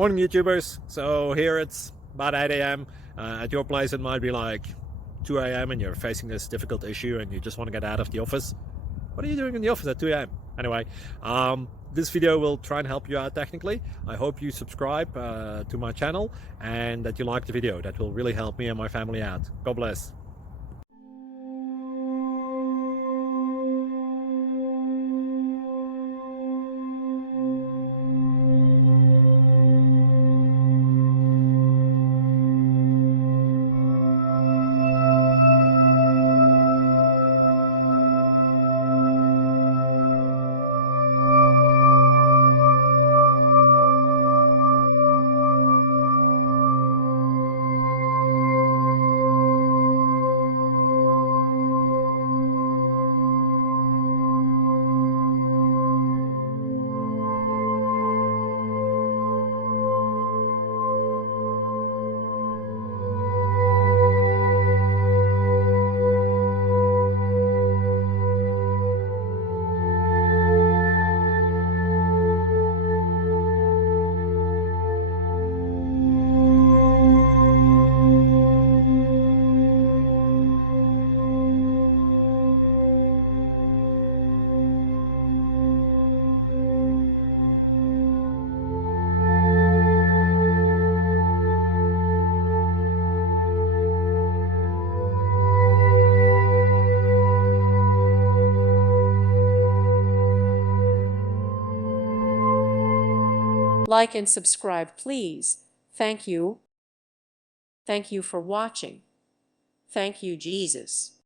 Morning YouTubers. So here it's about 8 a.m. At your place it might be like 2 a.m. and you're facing this difficult issue and you just want to get out of the office. What are you doing in the office at 2 a.m.? Anyway, this video will try and help you out technically. I hope you subscribe to my channel and that you like the video. That will really help me and my family out. God bless. Like and subscribe, please. Thank you. Thank you for watching. Thank you, Jesus.